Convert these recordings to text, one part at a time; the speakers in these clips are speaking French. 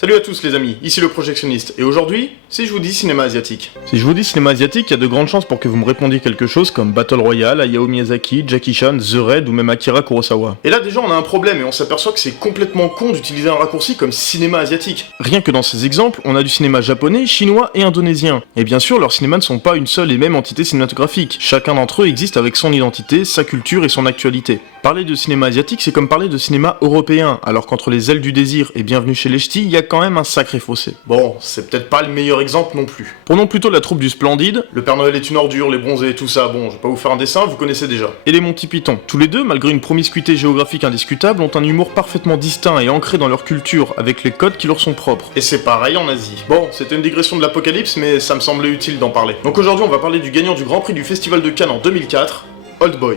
Salut à tous les amis, ici le projectionniste, et aujourd'hui, si je vous dis cinéma asiatique. Si je vous dis cinéma asiatique, il y a de grandes chances pour que vous me répondiez quelque chose comme Battle Royale, Hayao Miyazaki, Jackie Chan, The Raid ou même Akira Kurosawa. Et là déjà on a un problème et on s'aperçoit que c'est complètement con d'utiliser un raccourci comme cinéma asiatique. Rien que dans ces exemples, on a du cinéma japonais, chinois et indonésien. Et bien sûr, leurs cinémas ne sont pas une seule et même entité cinématographique. Chacun d'entre eux existe avec son identité, sa culture et son actualité. Parler de cinéma asiatique, c'est comme parler de cinéma européen, alors qu'entre Les Ailes du Désir et Bienvenue chez les Ch'tis, il y a quand même un sacré fossé. Bon, c'est peut-être pas le meilleur exemple non plus. Prenons plutôt la troupe du Splendide, Le Père Noël est une ordure, Les Bronzés et tout ça, bon, je vais pas vous faire un dessin, vous connaissez déjà. Et les Monty Python. Tous les deux, malgré une promiscuité géographique indiscutable, ont un humour parfaitement distinct et ancré dans leur culture, avec les codes qui leur sont propres. Et c'est pareil en Asie. Bon, c'était une digression de l'apocalypse, mais ça me semblait utile d'en parler. Donc aujourd'hui, on va parler du gagnant du Grand Prix du Festival de Cannes en 2004, Oldboy.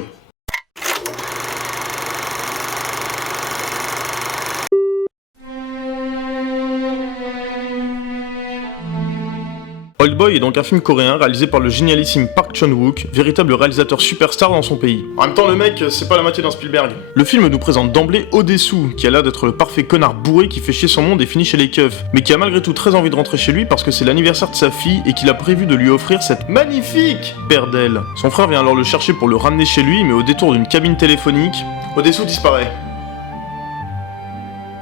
Oldboy est donc un film coréen réalisé par le génialissime Park Chan-wook, véritable réalisateur superstar dans son pays. En même temps, le mec, c'est pas la moitié d'un Spielberg. Le film nous présente d'emblée Odessu, qui a l'air d'être le parfait connard bourré qui fait chier son monde et finit chez les keufs, mais qui a malgré tout très envie de rentrer chez lui parce que c'est l'anniversaire de sa fille et qu'il a prévu de lui offrir cette magnifique paire d'ailes. Son frère vient alors le chercher pour le ramener chez lui, mais au détour d'une cabine téléphonique, Odessu disparaît.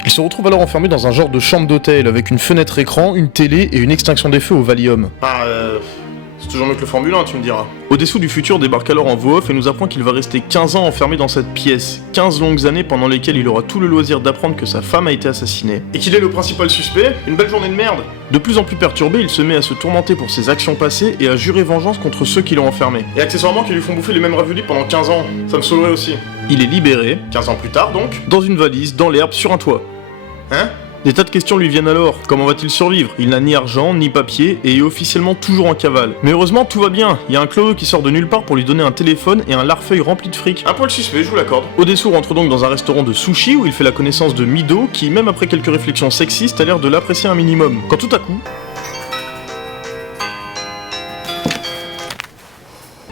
Il se retrouve alors enfermé dans un genre de chambre d'hôtel avec une fenêtre écran, une télé et une extinction des feux au Valium. C'est toujours mieux que le Formule 1, tu me diras. Odessu du futur débarque alors en voix off et nous apprend qu'il va rester 15 ans enfermé dans cette pièce. 15 longues années pendant lesquelles il aura tout le loisir d'apprendre que sa femme a été assassinée. Et qu'il est le principal suspect. Une belle journée de merde. De plus en plus perturbé, il se met à se tourmenter pour ses actions passées et à jurer vengeance contre ceux qui l'ont enfermé. Et accessoirement qu'ils lui font bouffer les mêmes raviolis pendant 15 ans. Ça me saoulerait aussi. Il est libéré, 15 ans plus tard donc, dans une valise, dans l'herbe, sur un toit. Hein ? Des tas de questions lui viennent alors. Comment va-t-il survivre ? Il n'a ni argent, ni papier, et est officiellement toujours en cavale. Mais heureusement, tout va bien. Il y a un clone qui sort de nulle part pour lui donner un téléphone et un larfeuille rempli de fric. Un poil suspect, je vous l'accorde. Odessu rentre donc dans un restaurant de sushi où il fait la connaissance de Mido, qui, même après quelques réflexions sexistes, a l'air de l'apprécier un minimum. Quand tout à coup...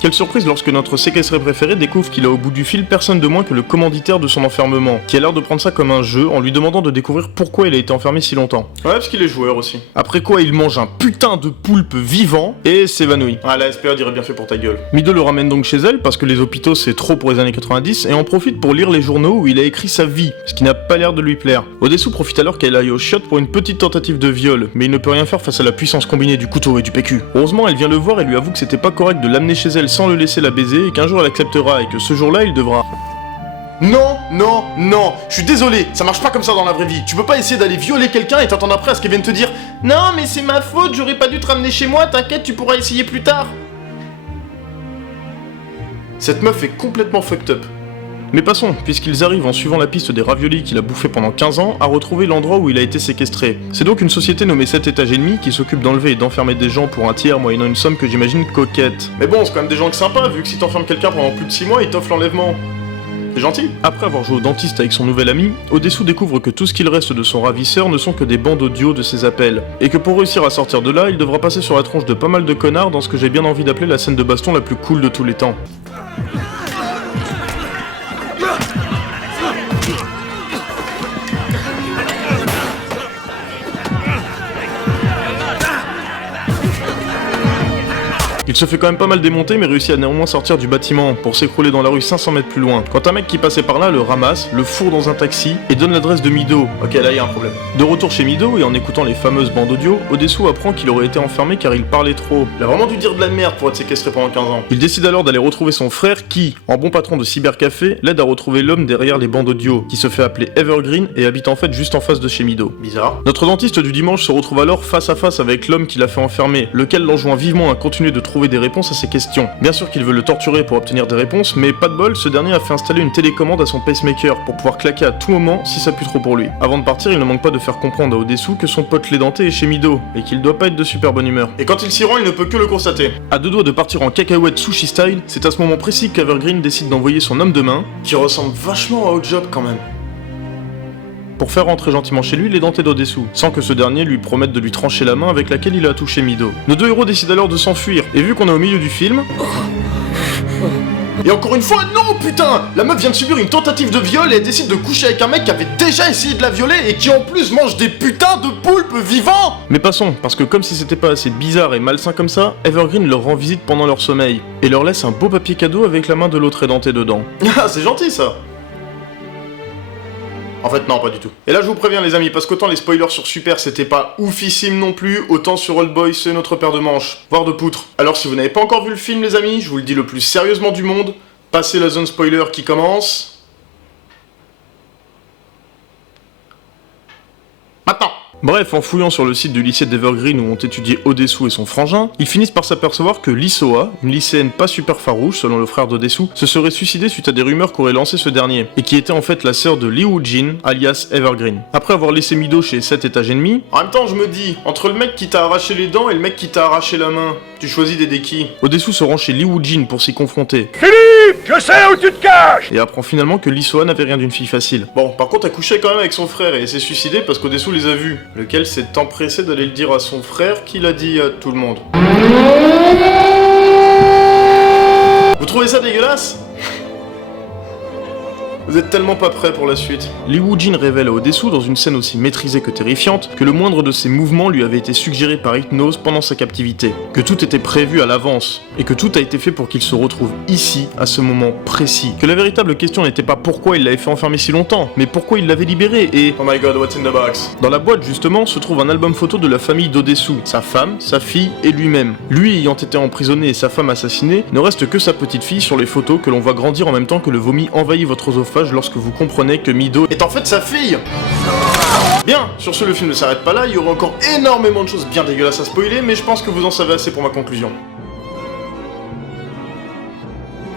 Quelle surprise lorsque notre séquestré préféré découvre qu'il a au bout du fil personne de moins que le commanditaire de son enfermement, qui a l'air de prendre ça comme un jeu en lui demandant de découvrir pourquoi il a été enfermé si longtemps. Ouais, parce qu'il est joueur aussi. Après quoi, il mange un putain de poulpe vivant et s'évanouit. Ah, la SPA dirait bien fait pour ta gueule. Mido le ramène donc chez elle parce que les hôpitaux c'est trop pour les années 90 et en profite pour lire les journaux où il a écrit sa vie, ce qui n'a pas l'air de lui plaire. Odessu profite alors qu'elle aille au chiottes pour une petite tentative de viol, mais il ne peut rien faire face à la puissance combinée du couteau et du PQ. Heureusement, elle vient le voir et lui avoue que c'était pas correct de l'amener chez elle sans le laisser la baiser et qu'un jour elle acceptera et que ce jour-là il devra... Non, je suis désolé, ça marche pas comme ça dans la vraie vie. Tu peux pas essayer d'aller violer quelqu'un et t'attendre après à ce qu'elle vienne te dire « Non mais c'est ma faute, j'aurais pas dû te ramener chez moi, t'inquiète, tu pourras essayer plus tard. » Cette meuf est complètement fucked up. Mais passons, puisqu'ils arrivent en suivant la piste des raviolis qu'il a bouffé pendant 15 ans, à retrouver l'endroit où il a été séquestré. C'est donc une société nommée 7 étages et demi qui s'occupe d'enlever et d'enfermer des gens pour un tiers moyennant une somme que j'imagine coquette. Mais bon, c'est quand même des gens sympas, vu que si t'enfermes quelqu'un pendant plus de 6 mois, il t'offre l'enlèvement. C'est gentil. Après avoir joué au dentiste avec son nouvel ami, Odessu découvre que tout ce qu'il reste de son ravisseur ne sont que des bandes audio de ses appels, et que pour réussir à sortir de là, il devra passer sur la tronche de pas mal de connards dans ce que j'ai bien envie d'appeler la scène de baston la plus cool de tous les temps. Il se fait quand même pas mal démonter mais réussit à néanmoins sortir du bâtiment pour s'écrouler dans la rue 500 mètres plus loin. Quand un mec qui passait par là le ramasse, le fourre dans un taxi et donne l'adresse de Mido. Ok, là y a un problème. De retour chez Mido et en écoutant les fameuses bandes audio, Odessu apprend qu'il aurait été enfermé car il parlait trop. Il a vraiment dû dire de la merde pour être séquestré pendant 15 ans. Il décide alors d'aller retrouver son frère qui, en bon patron de cybercafé, l'aide à retrouver l'homme derrière les bandes audio, qui se fait appeler Evergreen et habite en fait juste en face de chez Mido. Bizarre. Notre dentiste du dimanche se retrouve alors face à face avec l'homme qui l'a fait enfermer, lequel l'enjoint vivement à continuer de trouver des réponses à ses questions. Bien sûr qu'il veut le torturer pour obtenir des réponses, mais pas de bol, ce dernier a fait installer une télécommande à son pacemaker pour pouvoir claquer à tout moment si ça pue trop pour lui. Avant de partir, il ne manque pas de faire comprendre à Odessu que son pote l'édenté est chez Mido, et qu'il doit pas être de super bonne humeur. Et quand il s'y rend, il ne peut que le constater. À deux doigts de partir en cacahuète sushi style, c'est à ce moment précis qu'Evergreen décide d'envoyer son homme de main, qui ressemble vachement à Hotjob quand même, pour faire rentrer gentiment chez lui l'édenté d'Odessu, sans que ce dernier lui promette de lui trancher la main avec laquelle il a touché Mido. Nos deux héros décident alors de s'enfuir, et vu qu'on est au milieu du film... Et encore une fois, non putain! La meuf vient de subir une tentative de viol et elle décide de coucher avec un mec qui avait déjà essayé de la violer et qui en plus mange des putains de poulpes vivants! Mais passons, parce que comme si c'était pas assez bizarre et malsain comme ça, Evergreen leur rend visite pendant leur sommeil et leur laisse un beau papier cadeau avec la main de l'autre édentée dedans. Ah, c'est gentil ça! En fait non, pas du tout. Et là je vous préviens les amis, parce qu'autant les spoilers sur Super c'était pas oufissime non plus, autant sur Old Boy c'est notre paire de manches, voire de poutres. Alors si vous n'avez pas encore vu le film les amis, je vous le dis le plus sérieusement du monde, passez la zone spoiler qui commence... maintenant. Bref, en fouillant sur le site du lycée d'Evergreen où ont étudié Odessu et son frangin, ils finissent par s'apercevoir que Lisoa, une lycéenne pas super farouche selon le frère d'Odessu, se serait suicidée suite à des rumeurs qu'aurait lancé ce dernier, et qui était en fait la sœur de Lee Woo-jin, alias Evergreen. Après avoir laissé Mido chez 7 étages et demi, en même temps je me dis, entre le mec qui t'a arraché les dents et le mec qui t'a arraché la main, tu choisis d'aider qui? Odessu se rend chez Lee Woo-jin pour s'y confronter. Philippe, je sais où tu te caches! Et apprend finalement que Lisoa n'avait rien d'une fille facile. Bon, par contre elle couchait quand même avec son frère et elle s'est suicidée parce qu'Odessu les a vus, lequel s'est empressé d'aller le dire à son frère qui l'a dit à tout le monde. Vous trouvez ça dégueulasse? Vous êtes tellement pas prêts pour la suite. Lee Woo-jin révèle à Odessu, dans une scène aussi maîtrisée que terrifiante, que le moindre de ses mouvements lui avait été suggéré par hypnose pendant sa captivité, que tout était prévu à l'avance, et que tout a été fait pour qu'il se retrouve ici, à ce moment précis. Que la véritable question n'était pas pourquoi il l'avait fait enfermer si longtemps, mais pourquoi il l'avait libéré, et... Oh my god, what's in the box? Dans la boîte, justement, se trouve un album photo de la famille d'Odessu, sa femme, sa fille et lui-même. Lui ayant été emprisonné et sa femme assassinée, ne reste que sa petite fille sur les photos que l'on voit grandir en même temps que le vomi envahit votre oesophage lorsque vous comprenez que Mido est en fait sa fille. Bien, sur ce le film ne s'arrête pas là, il y aura encore énormément de choses bien dégueulasses à spoiler, mais je pense que vous en savez assez pour ma conclusion.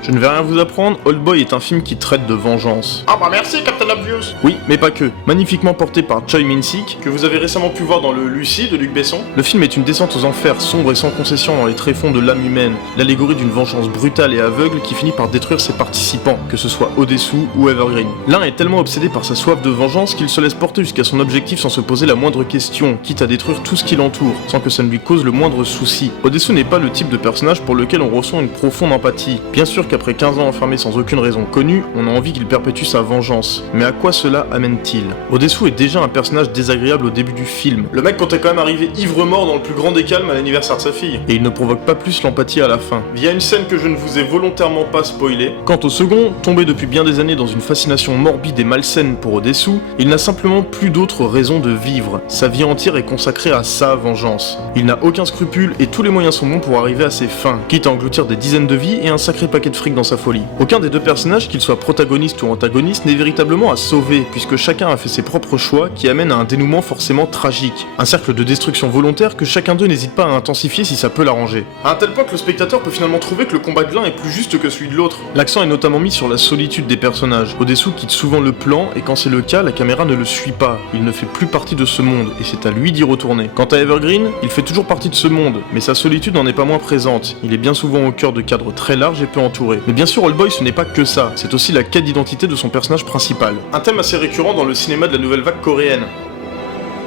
Je ne vais rien vous apprendre, Old Boy est un film qui traite de vengeance. Ah bah merci Captain Obvious. Oui, mais pas que. Magnifiquement porté par Choi Min-sik, que vous avez récemment pu voir dans le Lucie de Luc Besson, le film est une descente aux enfers sombre et sans concession dans les tréfonds de l'âme humaine, l'allégorie d'une vengeance brutale et aveugle qui finit par détruire ses participants, que ce soit Odessu ou Evergreen. L'un est tellement obsédé par sa soif de vengeance qu'il se laisse porter jusqu'à son objectif sans se poser la moindre question, quitte à détruire tout ce qui l'entoure, sans que ça ne lui cause le moindre souci. Odessu n'est pas le type de personnage pour lequel on ressent une profonde empathie. Bien sûr qu'après 15 ans enfermé sans aucune raison connue, on a envie qu'il perpétue sa vengeance. Mais à quoi cela amène-t-il? Odessu est déjà un personnage désagréable au début du film. Le mec comptait quand même arriver ivre-mort dans le plus grand des calmes à l'anniversaire de sa fille. Et il ne provoque pas plus l'empathie à la fin, via une scène que je ne vous ai volontairement pas spoilée. Quant au second, tombé depuis bien des années dans une fascination morbide et malsaine pour Odessu, il n'a simplement plus d'autre raison de vivre. Sa vie entière est consacrée à sa vengeance. Il n'a aucun scrupule et tous les moyens sont bons pour arriver à ses fins, quitte à engloutir des dizaines de vies et un sacré paquet de fric dans sa folie. Aucun des deux personnages, qu'ils soient protagonistes ou antagonistes, n'est véritablement à sauver, puisque chacun a fait ses propres choix qui amènent à un dénouement forcément tragique. Un cercle de destruction volontaire que chacun d'eux n'hésite pas à intensifier si ça peut l'arranger. À un tel point que le spectateur peut finalement trouver que le combat de l'un est plus juste que celui de l'autre. L'accent est notamment mis sur la solitude des personnages. Odessu quitte souvent le plan, et quand c'est le cas, la caméra ne le suit pas. Il ne fait plus partie de ce monde, et c'est à lui d'y retourner. Quant à Evergreen, il fait toujours partie de ce monde, mais sa solitude n'en est pas moins présente. Il est bien souvent au cœur de cadres très larges et peu entourés. Mais bien sûr, Old Boy ce n'est pas que ça, c'est aussi la quête d'identité de son personnage principal. Un thème assez récurrent dans le cinéma de la nouvelle vague coréenne.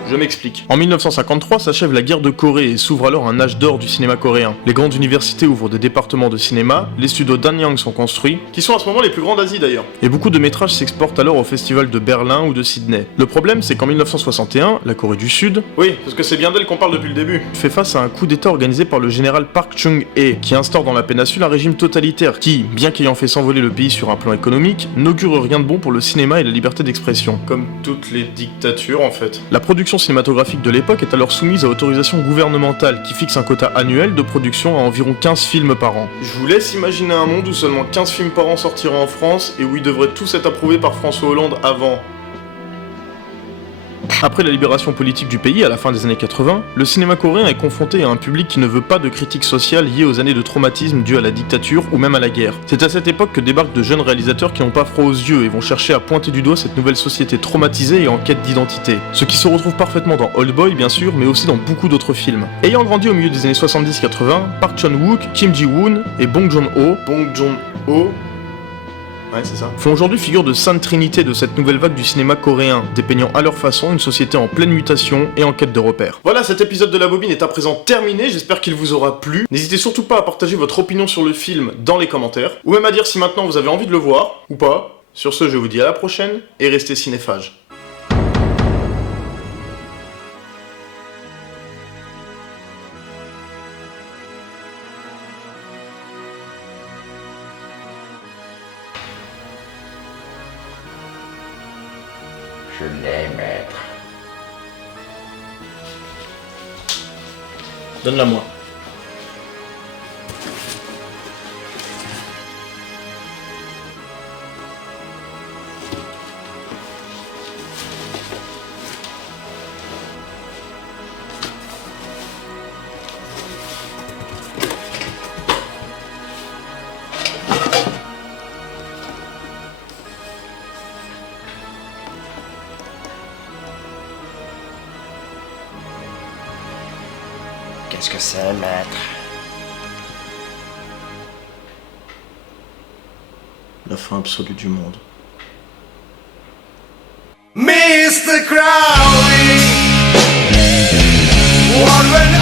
Je m'explique. En 1953 s'achève la guerre de Corée et s'ouvre alors un âge d'or du cinéma coréen. Les grandes universités ouvrent des départements de cinéma, les studios d'Anyang sont construits, qui sont à ce moment les plus grands d'Asie d'ailleurs. Et beaucoup de métrages s'exportent alors au festival de Berlin ou de Sydney. Le problème c'est qu'en 1961, la Corée du Sud, oui, parce que c'est bien d'elle qu'on parle depuis le début, fait face à un coup d'état organisé par le général Park Chung-hee, qui instaure dans la péninsule un régime totalitaire qui, bien qu'ayant fait s'envoler le pays sur un plan économique, n'augure rien de bon pour le cinéma et la liberté d'expression. Comme toutes les dictatures en fait. La production cinématographique de l'époque est alors soumise à autorisation gouvernementale qui fixe un quota annuel de production à environ 15 films par an. Je vous laisse imaginer un monde où seulement 15 films par an sortiraient en France et où ils devraient tous être approuvés par François Hollande avant. Après la libération politique du pays à la fin des années 80, le cinéma coréen est confronté à un public qui ne veut pas de critique sociale liée aux années de traumatisme dues à la dictature ou même à la guerre. C'est à cette époque que débarquent de jeunes réalisateurs qui n'ont pas froid aux yeux et vont chercher à pointer du doigt cette nouvelle société traumatisée et en quête d'identité. Ce qui se retrouve parfaitement dans Old Boy bien sûr, mais aussi dans beaucoup d'autres films. Ayant grandi au milieu des années 70-80, Park Chan-wook, Kim Ji-woon et Bong Joon-ho, ouais c'est ça, font aujourd'hui figure de sainte trinité de cette nouvelle vague du cinéma coréen, dépeignant à leur façon une société en pleine mutation et en quête de repères. Voilà, cet épisode de La Bobine est à présent terminé, j'espère qu'il vous aura plu. N'hésitez surtout pas à partager votre opinion sur le film dans les commentaires, ou même à dire si maintenant vous avez envie de le voir, ou pas. Sur ce, je vous dis à la prochaine, et restez cinéphages. Je l'ai, maître. Donne-la moi. Qu'est-ce que c'est, maître? La fin absolue du monde. Mr. Crowley, what